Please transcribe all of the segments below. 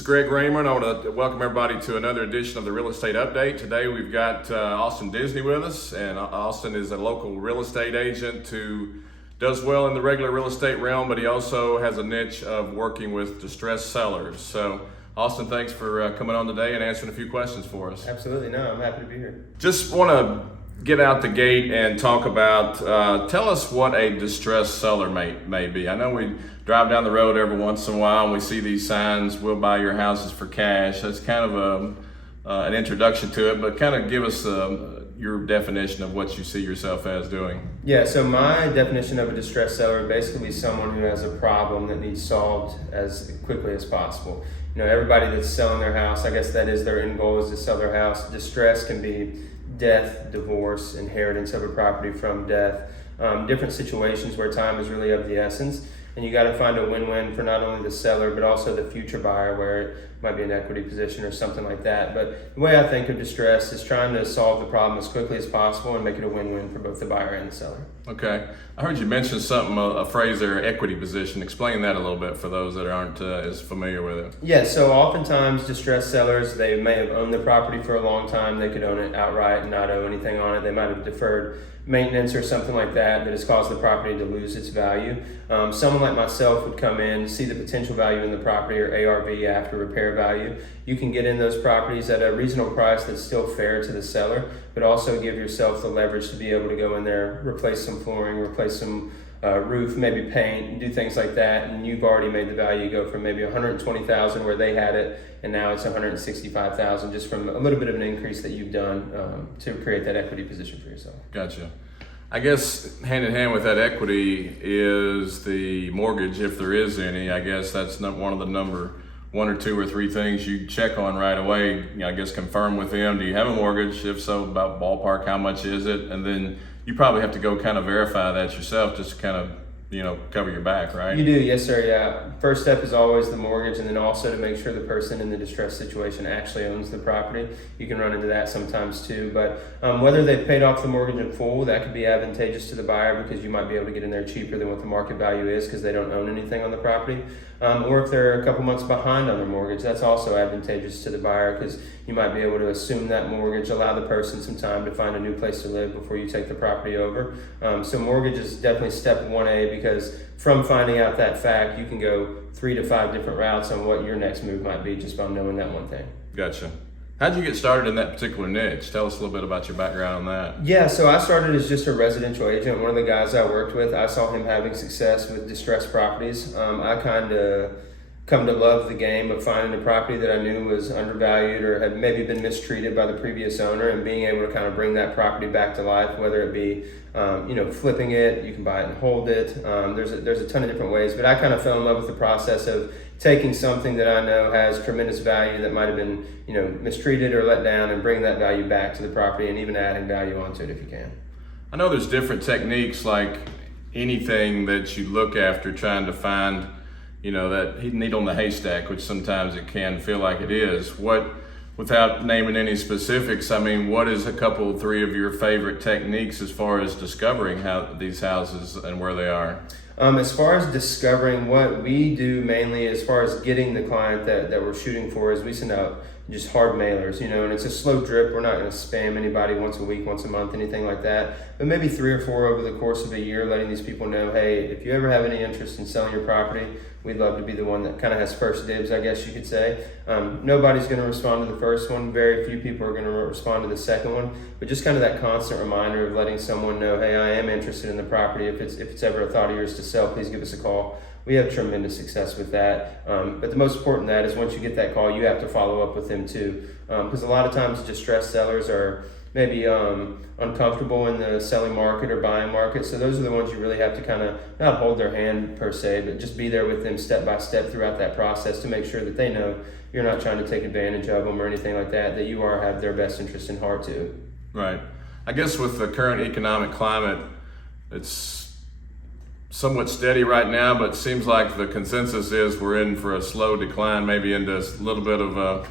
is Greg Raymond. I want to welcome everybody to another edition of the Real Estate Update. Today we've got Austin Disney with us, and Austin is a local real estate agent who does well in the regular real estate realm, but he also has a niche of working with distressed sellers. So Austin, thanks for coming on today and answering a few questions for us. Absolutely. No, I'm happy to be here. Just want to get out the gate and talk about, tell us what a distressed seller may be. I know we drive down the road every once in a while and we see these signs, we'll buy your houses for cash. That's kind of an introduction to it, but kind of give us your definition of what you see yourself as doing. Yeah, so my definition of a distressed seller basically is someone who has a problem that needs solved as quickly as possible. You know, everybody that's selling their house, I guess that is their end goal, is to sell their house. Distress can be death, divorce, inheritance of a property from death, different situations where time is really of the essence. And you got to find a win-win for not only the seller, but also the future buyer, where it might be an equity position or something like that. But the way I think of distress is trying to solve the problem as quickly as possible and make it a win-win for both the buyer and the seller. Okay. I heard you mention something, a phrase there, equity position. Explain that a little bit for those that aren't as familiar with it. Yeah, so oftentimes distressed sellers, they may have owned the property for a long time. They could own it outright and not owe anything on it. They might have deferred maintenance or something like that has caused the property to lose its value. Someone like myself would come in, see the potential value in the property, or ARV, after repair value. You can get in those properties at a reasonable price that's still fair to the seller, but also give yourself the leverage to be able to go in there, replace some flooring, replace some roof, maybe paint, do things like that, and you've already made the value go from maybe $120,000 where they had it, and now it's $165,000, just from a little bit of an increase that you've done to create that equity position for yourself. Gotcha. I guess hand in hand with that equity is the mortgage, if there is any. I guess that's not one of the number one or two or three things you check on right away. You know, I guess confirm with them, do you have a mortgage? If so, about ballpark, how much is it? And then you probably have to go kind of verify that yourself, just to kind of, you know, cover your back, right? You do, yes sir, yeah. First step is always the mortgage, and then also to make sure the person in the distressed situation actually owns the property. You can run into that sometimes too, but whether they've paid off the mortgage in full, that could be advantageous to the buyer because you might be able to get in there cheaper than what the market value is because they don't own anything on the property. Or if they're a couple months behind on their mortgage, that's also advantageous to the buyer because you might be able to assume that mortgage, allow the person some time to find a new place to live before you take the property over. So mortgage is definitely step 1A because from finding out that fact, you can go 3 to 5 different routes on what your next move might be just by knowing that one thing. Gotcha. How'd you get started in that particular niche? Tell us a little bit about your background on that. Yeah, so I started as just a residential agent. One of the guys I worked with, I saw him having success with distressed properties. I kind of come to love the game of finding a property that I knew was undervalued or had maybe been mistreated by the previous owner and being able to kind of bring that property back to life, whether it be flipping it, you can buy it and hold it. There's a ton of different ways, but I kind of fell in love with the process of taking something that I know has tremendous value that might have been, mistreated or let down, and bring that value back to the property and even adding value onto it if you can. I know there's different techniques, like anything that you look after trying to find, that needle in the haystack, which sometimes it can feel like it is. Without naming any specifics, I mean, what is a couple, 3 of your favorite techniques as far as discovering how these houses and where they are? As far as discovering, what we do mainly as far as getting the client that we're shooting for is we send out just hard mailers, and it's a slow drip. We're not going to spam anybody once a week, once a month, anything like that. But maybe 3 or 4 over the course of a year, letting these people know, hey, if you ever have any interest in selling your property, we'd love to be the one that kind of has first dibs, I guess you could say. Nobody's going to respond to the first one. Very few people are going to respond to the second one. But just kind of that constant reminder of letting someone know, hey, I am interested in the property. If it's ever a thought of yours to sell, please give us a call. We have tremendous success with that. But the most important that is once you get that call, you have to follow up with them too. Because a lot of times distressed sellers are maybe uncomfortable in the selling market or buying market. So those are the ones you really have to kind of not hold their hand per se, but just be there with them step by step throughout that process to make sure that they know you're not trying to take advantage of them or anything like that, that you have their best interest in heart too. Right. I guess with the current economic climate, it's somewhat steady right now, but it seems like the consensus is we're in for a slow decline, maybe into a little bit of a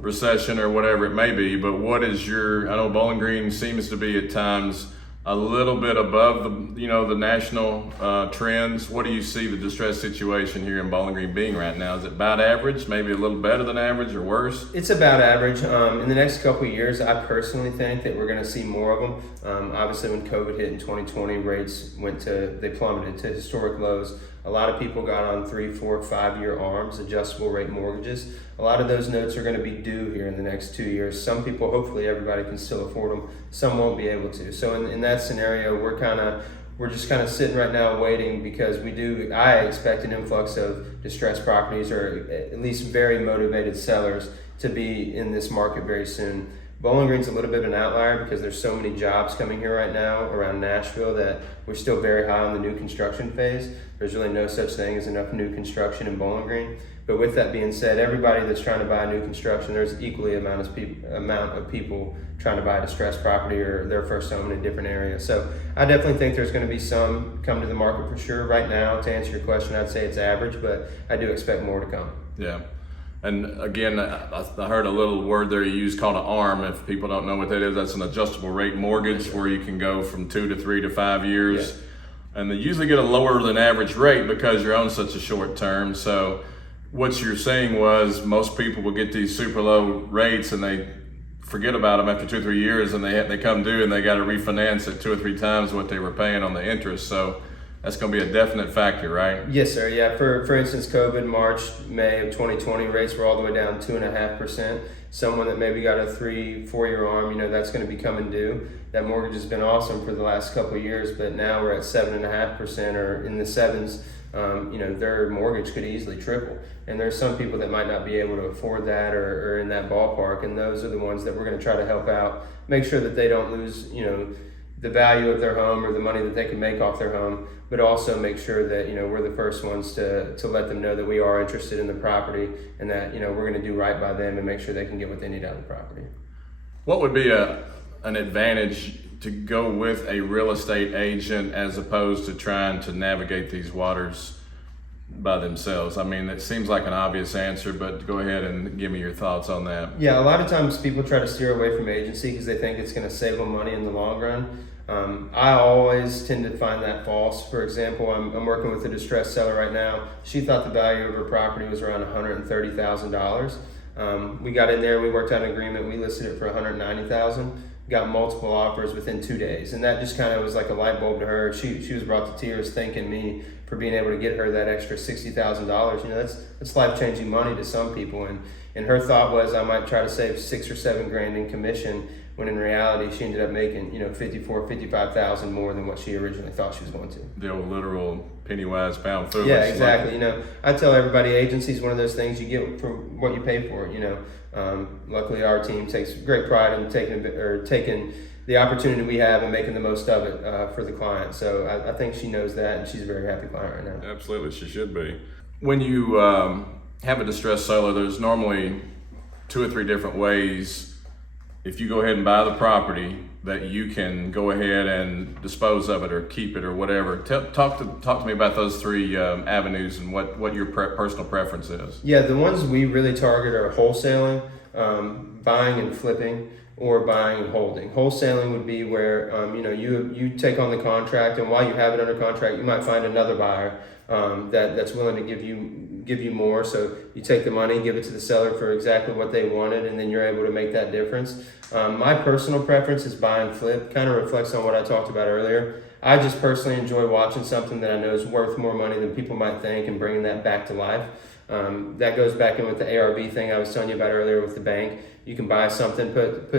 recession or whatever it may be. But what is I know Bowling Green seems to be at times a little bit above the national trends. What do you see the distress situation here in Bowling Green being right now? Is it about average, maybe a little better than average, or worse? It's about average. In the next couple of years, I personally think that we're going to see more of them. Obviously, when COVID hit in 2020, rates they plummeted to historic lows. A lot of people got on 3, 4, 5-year ARMs, adjustable rate mortgages. A lot of those notes are going to be due here in the next 2 years. Some people, hopefully everybody can still afford them. Some won't be able to. So in that scenario, we're just kind of sitting right now waiting, because I expect an influx of distressed properties, or at least very motivated sellers, to be in this market very soon. Bowling Green's a little bit of an outlier because there's so many jobs coming here right now around Nashville that we're still very high on the new construction phase. There's really no such thing as enough new construction in Bowling Green. But with that being said, everybody that's trying to buy new construction, there's equally amount of people trying to buy a distressed property or their first home in a different area. So I definitely think there's going to be some come to the market for sure. Right now, to answer your question, I'd say it's average, but I do expect more to come. Yeah. And again, I heard a little word there you used called an ARM. If people don't know what that is, that's an adjustable rate mortgage, where you can go from 2 to 3 to 5 years. Yeah. And they usually get a lower than average rate because you're on such a short term. So what you're saying was most people will get these super low rates and they forget about them after 2 or 3 years, and they come due and they got to refinance at 2 or 3 times what they were paying on the interest. So that's going to be a definite factor, right? Yes, sir. Yeah. For instance, COVID, March, May of 2020, rates were all the way down 2.5%. Someone that maybe got a 3, 4-year ARM, that's going to be coming due. That mortgage has been awesome for the last couple of years, but now we're at 7.5% or in the sevens. Their mortgage could easily triple. And there's some people that might not be able to afford that or in that ballpark. And those are the ones that we're going to try to help out, make sure that they don't lose, the value of their home or the money that they can make off their home, but also make sure that, we're the first ones to let them know that we are interested in the property and that, we're going to do right by them and make sure they can get what they need out of the property. What would be an advantage to go with a real estate agent as opposed to trying to navigate these waters by themselves? I mean, it seems like an obvious answer, but go ahead and give me your thoughts on that. Yeah, a lot of times people try to steer away from agency because they think it's going to save them money in the long run. I always tend to find that false. For example, I'm working with a distressed seller right now. She thought the value of her property was around $130,000. We got in there, we worked out an agreement, we listed it for $190,000. Got multiple offers within 2 days, and that just kind of was like a light bulb to her. She was brought to tears thanking me for being able to get her that extra $60,000. That's life-changing money to some people, and her thought was I might try to save $6 or $7 grand in commission, when in reality she ended up making $55,000 more than what she originally thought she was going to. The old literal penny wise pound foolish. Yeah, exactly. I tell everybody, agency is one of those things you get for what you pay for. Luckily our team takes great pride in taking the opportunity we have and making the most of it for the client. So I think she knows that, and she's a very happy client right now. Absolutely, she should be. When you have a distressed seller, there's normally 2 or 3 different ways, if you go ahead and buy the property, that you can go ahead and dispose of it or keep it or whatever. Talk to me about those 3 avenues and what your personal preference is. Yeah, the ones we really target are wholesaling, buying and flipping, or buying and holding. Wholesaling would be where you take on the contract, and while you have it under contract, you might find another buyer that's willing to give you more. So you take the money, give it to the seller for exactly what they wanted, and then you're able to make that difference. My personal preference is buy and flip. Kind of reflects on what I talked about earlier. I just personally enjoy watching something that I know is worth more money than people might think and bringing that back to life. That goes back in with the ARV thing I was telling you about earlier with the bank. You can buy something, put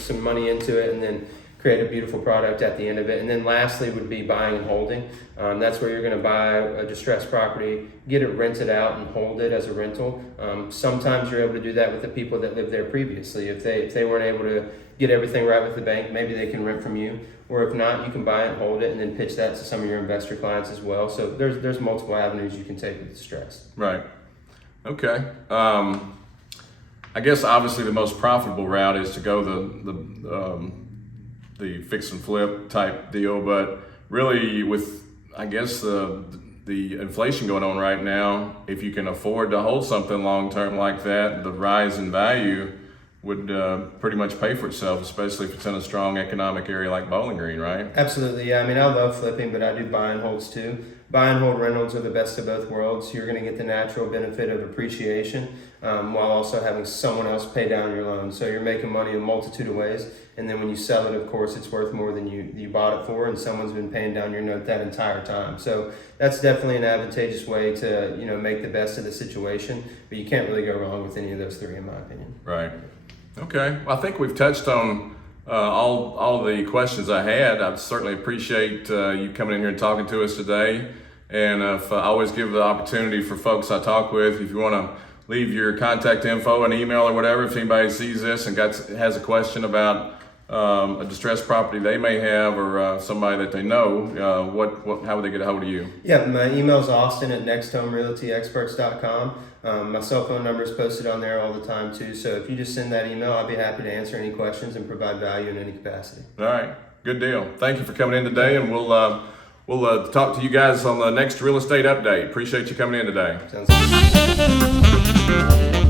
some money into it, and then create a beautiful product at the end of it. And then lastly would be buying and holding. That's where you're going to buy a distressed property, get it rented out and hold it as a rental. Sometimes you're able to do that with the people that lived there previously. If they weren't able to get everything right with the bank, maybe they can rent from you. Or if not, you can buy it and hold it and then pitch that to some of your investor clients as well. So there's multiple avenues you can take with distress. Right. Okay. I guess obviously the most profitable route is to go the fix and flip type deal, but really with the inflation going on right now, if you can afford to hold something long term like that, the rise in value would pretty much pay for itself, especially if it's in a strong economic area like Bowling Green, right? Absolutely, yeah. I mean, I love flipping, but I do buy and holds too. Buy and hold rentals are the best of both worlds. You're going to get the natural benefit of appreciation while also having someone else pay down your loan. So you're making money in a multitude of ways. And then when you sell it, of course, it's worth more than you bought it for, and someone's been paying down your note that entire time. So that's definitely an advantageous way to make the best of the situation. But you can't really go wrong with any of those three, in my opinion. Right. Okay. Well, I think we've touched on all of the questions I had. I certainly appreciate you coming in here and talking to us today. And if I always give the opportunity for folks I talk with, if you want to leave your contact info, an email or whatever, if anybody sees this and has a question about a distressed property they may have or somebody that they know, how would they get a hold of you? Yeah, my email is austin@nexthomerealtyexperts.com. My cell phone number is posted on there all the time too. So if you just send that email, I'll be happy to answer any questions and provide value in any capacity. All right, good deal. Thank you for coming in today, and we'll talk to you guys on the next real estate update. Appreciate you coming in today. Sounds good.